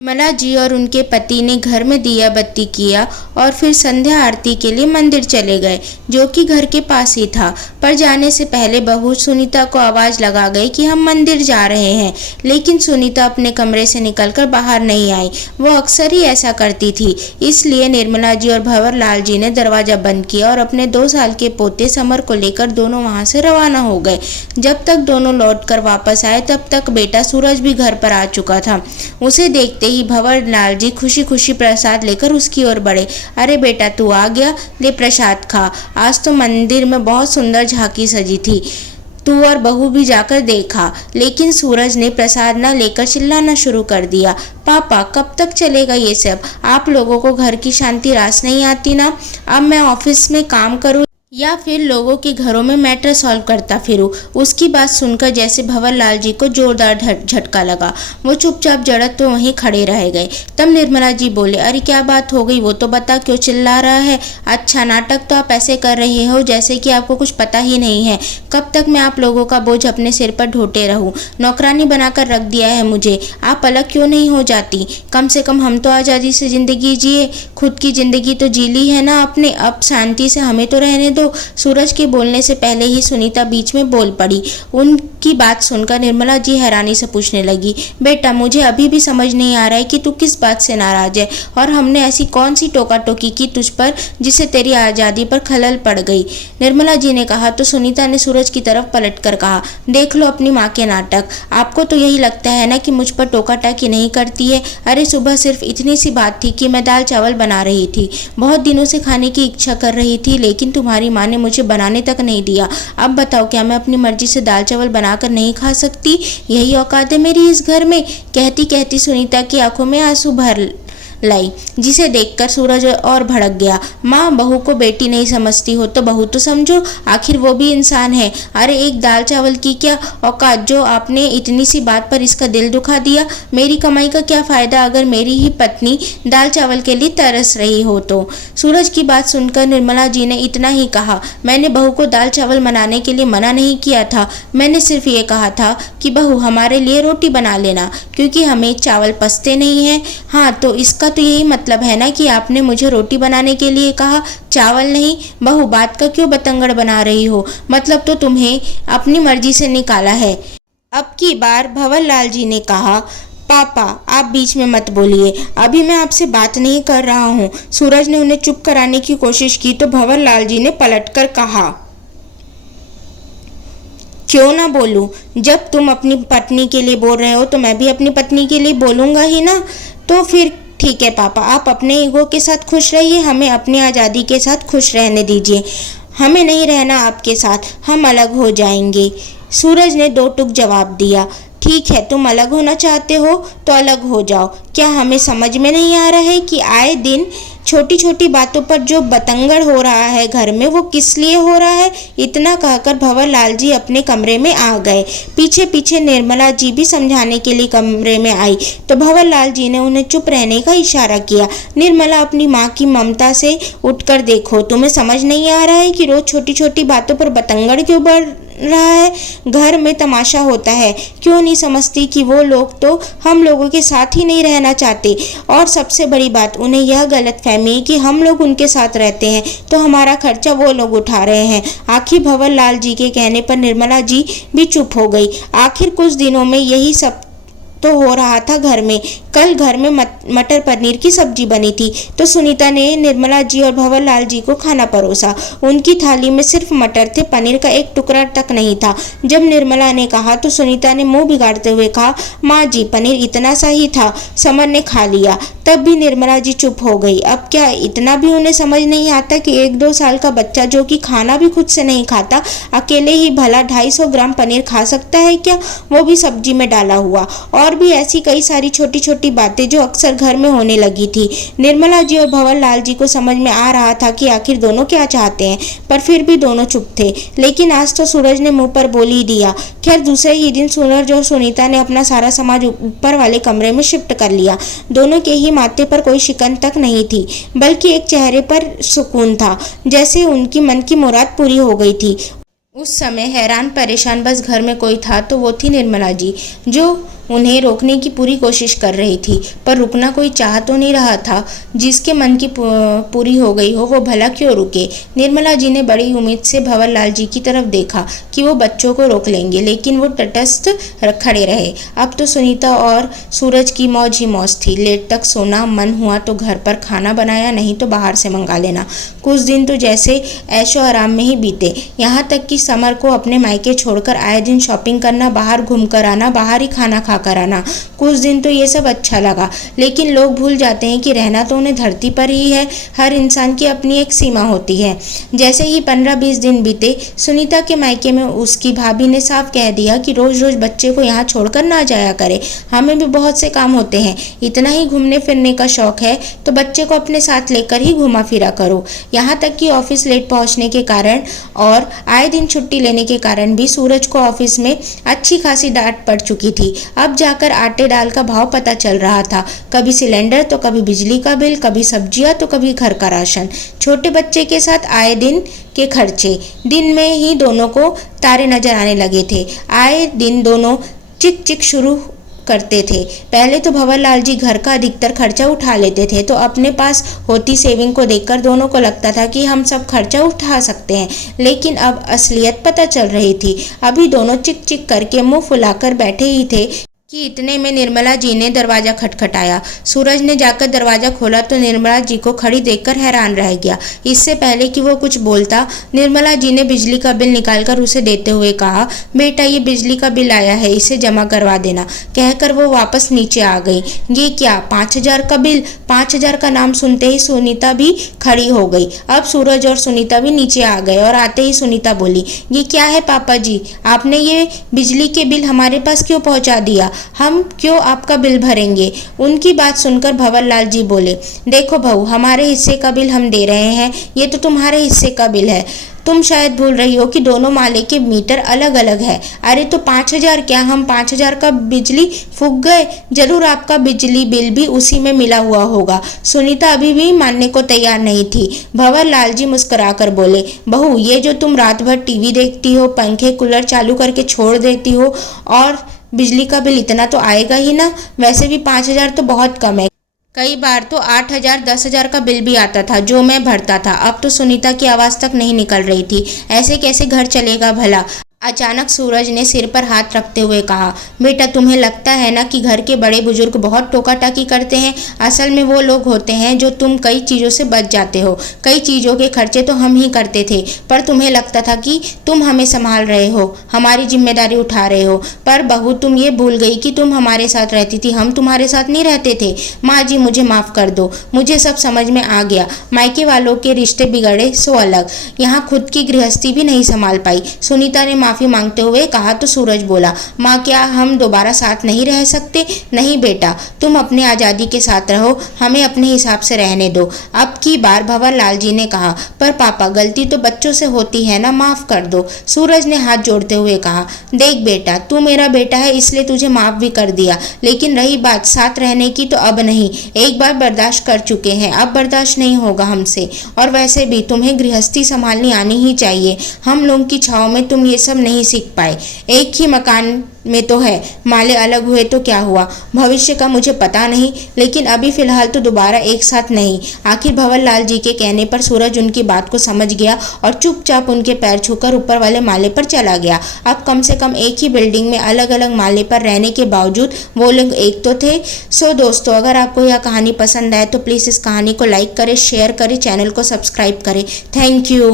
निर्मला जी और उनके पति ने घर में दिया बत्ती किया और फिर संध्या आरती के लिए मंदिर चले गए, जो कि घर के पास ही था। पर जाने से पहले बहू सुनीता को आवाज लगा गई कि हम मंदिर जा रहे हैं, लेकिन सुनीता अपने कमरे से निकलकर बाहर नहीं आई। वो अक्सर ही ऐसा करती थी। इसलिए निर्मला जी और भंवर लाल जी ने दरवाजा बंद किया और अपने 2 साल के पोते समर को लेकर दोनों वहां से रवाना हो गए। जब तक दोनों लौटकर वापस आए तब तक बेटा सूरज भी घर पर आ चुका था। उसे देखते ही भंवर लाल जी खुशी खुशी प्रसाद लेकर उसकी ओर बढ़े। अरे बेटा, तू आ गया, ले प्रसाद खा। आज तो मंदिर में बहुत सुंदर झांकी सजी थी, तू और बहू भी जाकर देखा। लेकिन सूरज ने प्रसाद न लेकर चिल्लाना शुरू कर दिया। पापा, कब तक चलेगा ये सब? आप लोगों को घर की शांति रास नहीं आती ना? अब मैं ऑफिस में काम करूँ या फिर लोगों के घरों में मैटर सॉल्व करता फिरूं? उसकी बात सुनकर जैसे भंवर लाल जी को जोरदार झटका लगा। वो चुपचाप जड़त तो वहीं खड़े रह गए। तब निर्मला जी बोले, अरे क्या बात हो गई, वो तो बता, क्यों चिल्ला रहा है? अच्छा, नाटक तो आप ऐसे कर रहे हो जैसे कि आपको कुछ पता ही नहीं है। कब तक मैं आप लोगों का बोझ अपने सिर पर ढोते रहूं? नौकरानी बनाकर रख दिया है मुझे। आप अलग क्यों नहीं हो जाती? कम से कम हम तो आज़ादी से जिंदगी जिए, खुद की जिंदगी तो जी ली है ना आपने। अब शांति से हमें तो रहने दो। सूरज के बोलने से पहले ही सुनीता बीच में बोल पड़ी। उनकी बात सुनकर निर्मला जी हैरानी से पूछने लगी, बेटा, मुझे अभी भी समझ नहीं आ रहा है कि तू किस बात से नाराज है, और हमने ऐसी कौन सी टोका टोकी की तुझ पर जिससे तेरी आज़ादी पर खलल पड़ गई? निर्मला जी ने कहा तो सुनीता ने सूरज की तरफ पलट कर कहा, देख लो अपनी माँ के नाटक। आपको तो यही लगता है ना कि मुझ पर टोका टाकी नहीं करती है? अरे सुबह सिर्फ इतनी सी बात थी कि मैं दाल चावल बना रही थी, बहुत दिनों से खाने की इच्छा कर रही थी, लेकिन तुम्हारी माँ ने मुझे बनाने तक नहीं दिया। अब बताओ, क्या मैं अपनी मर्जी से दाल चावल बनाकर नहीं खा सकती? यही औकात है मेरी इस घर में? कहती कहती सुनीता की आंखों में आंसू भर लाई, जिसे देखकर सूरज और भड़क गया। माँ बहू को बेटी नहीं समझती हो तो बहू तो समझो, आखिर वो भी इंसान है। अरे एक दाल चावल की क्या औकात जो आपने इतनी सी बात पर इसका दिल दुखा दिया? मेरी कमाई का क्या फायदा अगर मेरी ही पत्नी दाल चावल के लिए तरस रही हो तो? सूरज की बात सुनकर निर्मला जी ने इतना ही कहा, मैंने बहू को दाल चावल बनाने के लिए मना नहीं किया था। मैंने सिर्फ ये कहा था कि बहू हमारे लिए रोटी बना लेना, क्योंकि हमें चावल पचते नहीं हैं। हाँ, तो इसका तो यही मतलब है ना कि आपने मुझे रोटी बनाने के लिए कहा, चावल नहीं? बहू, बात का क्यों बतंगड़ बना रही हो? मतलब तो तुम्हें अपनी मर्जी से निकाला है। अब की बार भंवर लाल जी ने कहा, पापा आप बीच में मत बोलिए, अभी मैं आपसे बात नहीं कर रहा हूँ। सूरज ने उन्हें चुप कराने की कोशिश की तो भंवर लाल जी ने पलटकर कहा, क्यों ना बोलूं? जब तुम अपनी पत्नी के लिए बोल रहे हो तो मैं भी अपनी पत्नी के लिए बोलूंगा ही ना। तो फिर ठीक है पापा, आप अपने ईगो के साथ खुश रहिए, हमें अपनी आज़ादी के साथ खुश रहने दीजिए। हमें नहीं रहना आपके साथ, हम अलग हो जाएंगे। सूरज ने 2 टूक जवाब दिया, ठीक है, तुम अलग होना चाहते हो तो अलग हो जाओ। क्या हमें समझ में नहीं आ रहा है कि आए दिन छोटी छोटी बातों पर जो बतंगड़ हो रहा है घर में, वो किस लिए हो रहा है? इतना कहकर भंवर लाल जी अपने कमरे में आ गए। पीछे पीछे निर्मला जी भी समझाने के लिए कमरे में आई तो भंवर लाल जी ने उन्हें चुप रहने का इशारा किया। निर्मला, अपनी माँ की ममता से उठकर देखो, तुम्हें समझ नहीं आ रहा है कि रोज छोटी छोटी बातों पर बतंगड़ क्यों बढ़ रहा है? घर में तमाशा होता है, क्यों नहीं समझती कि वो लोग तो हम लोगों के साथ ही नहीं रहना चाहते, और सबसे बड़ी बात, उन्हें यह गलतफहमी कि हम लोग उनके साथ रहते हैं तो हमारा खर्चा वो लोग उठा रहे हैं। आखिर भंवर लाल जी के कहने पर निर्मला जी भी चुप हो गई। आखिर कुछ दिनों में यही सब तो हो रहा था घर में। कल घर में मटर पनीर की सब्जी बनी थी तो सुनीता ने निर्मला जी और भंवर लाल जी को खाना परोसा। उनकी थाली में सिर्फ मटर थे, पनीर का एक टुकड़ा तक नहीं था। जब निर्मला ने कहा तो सुनीता ने मुंह बिगाड़ते हुए कहा, माँ जी, पनीर इतना सा ही था, समर ने खा लिया। तब भी निर्मला जी चुप हो गई। अब क्या इतना भी उन्हें समझ नहीं आता कि 1-2 साल का बच्चा जो कि खाना भी खुद से नहीं खाता, अकेले ही भला 250 ग्राम पनीर खा सकता है क्या? वो भी सब्जी में डाला हुआ। और भी ऐसी कई सारी छोटी छोटी बातें जो अक्सर घर में होने लगी थी। निर्मला जी और भंवर लाल जी को समझ में आ रहा था कि आखिर दोनों क्या चाहते हैं, पर फिर भी दोनों चुप थे। लेकिन आज तो सूरज ने मुंह पर बोल ही दिया। खैर, दूसरे ही दिन सूरज और सुनीता ने अपना सारा सामान ऊपर वाले कमरे में शिफ्ट कर लिया। दोनों के ही माथे पर कोई शिकन तक नहीं थी, बल्कि एक चेहरे पर सुकून था, जैसे उनकी मन की मुराद पूरी हो गई थी। उस समय हैरान परेशान बस घर में कोई था तो वो थी निर्मला जी, जो उन्हें रोकने की पूरी कोशिश कर रही थी, पर रुकना कोई चाह तो नहीं रहा था। जिसके मन की पूरी हो गई हो वो भला क्यों रुके। निर्मला जी ने बड़ी उम्मीद से भंवरलाल जी की तरफ देखा कि वो बच्चों को रोक लेंगे, लेकिन वो तटस्थ खड़े रहे। अब तो सुनीता और सूरज की मौज ही मौज थी। लेट तक सोना, मन हुआ तो घर पर खाना बनाया, नहीं तो बाहर से मंगा लेना। कुछ दिन तो जैसे ऐशो आराम में ही बीते। यहाँ तक कि समर को अपने मायके छोड़कर आए दिन शॉपिंग करना, बाहर घूम कर आना, बाहर ही खाना खा कर आना। कुछ दिन तो ये सब अच्छा लगा, लेकिन लोग भूल जाते हैं कि रहना तो उन्हें धरती पर ही है। हर इंसान की अपनी एक सीमा होती है। जैसे ही 15-20 दिन बीते, सुनीता के मायके में उसकी भाभी ने साफ कह दिया कि रोज रोज बच्चे को यहाँ छोड़कर ना जाया करे, हमें भी बहुत से काम होते हैं। इतना ही घूमने फिरने का शौक है तो बच्चे को अपने साथ लेकर ही घुमा फिरा करो। यहाँ तक कि ऑफिस लेट पहुँचने के कारण और आए दिन छुट्टी लेने के कारण भी सूरज को ऑफिस में अच्छी खासी डांट पड़ चुकी थी। अब जाकर आटे दाल का भाव पता चल रहा था। कभी सिलेंडर तो कभी बिजली का बिल, कभी सब्जियां तो कभी घर का राशन। छोटे बच्चे के साथ आए दिन के खर्चे। दिन में ही दोनों को तारे नजर आने लगे थे। आए दिन दोनों चिक चिक शुरू करते थे। पहले तो भंवरलाल जी घर का अधिकतर खर्चा उठा लेते थे, तो अपने पास होती सेविंग को देखकर दोनों को लगता था कि हम सब खर्चा उठा सकते हैं। लेकिन अब असलियत पता चल रही थी। अभी दोनों चिक चिक करके मुंह फुलाकर बैठे ही थे कि इतने में निर्मला जी ने दरवाजा खटखटाया। सूरज ने जाकर दरवाजा खोला तो निर्मला जी को खड़ी देखकर हैरान रह गया। इससे पहले कि वो कुछ बोलता, निर्मला जी ने बिजली का बिल निकालकर उसे देते हुए कहा, बेटा ये बिजली का बिल आया है, इसे जमा करवा देना। कहकर वो वापस नीचे आ गई। ये क्या, 5000 का बिल? 5000 का नाम सुनते ही सुनीता भी खड़ी हो गई। अब सूरज और सुनीता भी नीचे आ गए और आते ही सुनीता बोली, ये क्या है पापा जी, आपने ये बिजली के बिल हमारे पास क्यों पहुंचा दिया? हम क्यों आपका बिल भरेंगे? उनकी बात सुनकर भंवरलाल जी बोले, देखो बहू, हमारे हिस्से का बिल हम दे रहे हैं, ये तो तुम्हारे हिस्से का बिल है। तुम शायद भूल रही हो कि दोनों माले के मीटर अलग अलग है। अरे तो 5000 क्या, हम 5000 का बिजली फूंक गए? जरूर आपका बिजली बिल भी उसी में मिला हुआ होगा। सुनीता अभी भी मानने को तैयार नहीं थी। भंवरलाल जी मुस्कुराकर बोले, बहू ये जो तुम रात भर टीवी देखती हो, पंखे कूलर चालू करके छोड़ देती हो, और बिजली का बिल इतना तो आएगा ही ना। वैसे भी 5000 तो बहुत कम है। कई बार तो 8000 10,000 का बिल भी आता था जो मैं भरता था। अब तो सुनीता की आवाज़ तक नहीं निकल रही थी। ऐसे कैसे घर चलेगा भला? अचानक सूरज ने सिर पर हाथ रखते हुए कहा, बेटा तुम्हें लगता है ना कि घर के बड़े बुजुर्ग बहुत टोका टाकी करते हैं। असल में वो लोग होते हैं जो तुम कई चीज़ों से बच जाते हो। कई चीज़ों के खर्चे तो हम ही करते थे, पर तुम्हें लगता था कि तुम हमें संभाल रहे हो, हमारी जिम्मेदारी उठा रहे हो। पर बहू तुम ये भूल गई कि तुम हमारे साथ रहती थी, हम तुम्हारे साथ नहीं रहते थे। माँ जी मुझे माफ़ कर दो, मुझे सब समझ में आ गया। मायके वालों के रिश्ते बिगड़े सो अलग, यहाँ खुद की गृहस्थी भी नहीं संभाल पाई। सुनीता ने माफ़ी मांगते हुए कहा तो सूरज बोला, माँ क्या हम दोबारा साथ नहीं रह सकते? नहीं बेटा, तुम अपने आज़ादी के साथ रहो, हमें अपने हिसाब से रहने दो। अब की बार भंवरलाल जी ने कहा, पर पापा गलती तो बच्चों से होती है ना, माफ़ कर दो। सूरज ने हाथ जोड़ते हुए कहा, देख बेटा, तू मेरा बेटा है इसलिए तुझे माफ़ भी कर दिया, लेकिन रही बात साथ रहने की तो अब नहीं। एक बार बर्दाश्त कर चुके हैं, अब बर्दाश्त नहीं होगा हमसे। और वैसे भी तुम्हें गृहस्थी संभालनी आनी ही चाहिए। हम लोगों की छाँव में तुम ये सब नहीं सीख पाए। एक ही मकान में तो है, माले अलग हुए तो क्या हुआ? भविष्य का मुझे पता नहीं, लेकिन अभी फिलहाल तो दोबारा एक साथ नहीं। आखिर भंवरलाल जी के कहने पर सूरज उनकी बात को समझ गया और चुपचाप उनके पैर छूकर ऊपर वाले माले पर चला गया। अब कम से कम एक ही बिल्डिंग में अलग अलग माले पर रहने के बावजूद वो लोग एक तो थे। सो दोस्तों, अगर आपको यह कहानी पसंद आए तो प्लीज़ इस कहानी को लाइक करें, शेयर करें, चैनल को सब्सक्राइब करें। Thank you.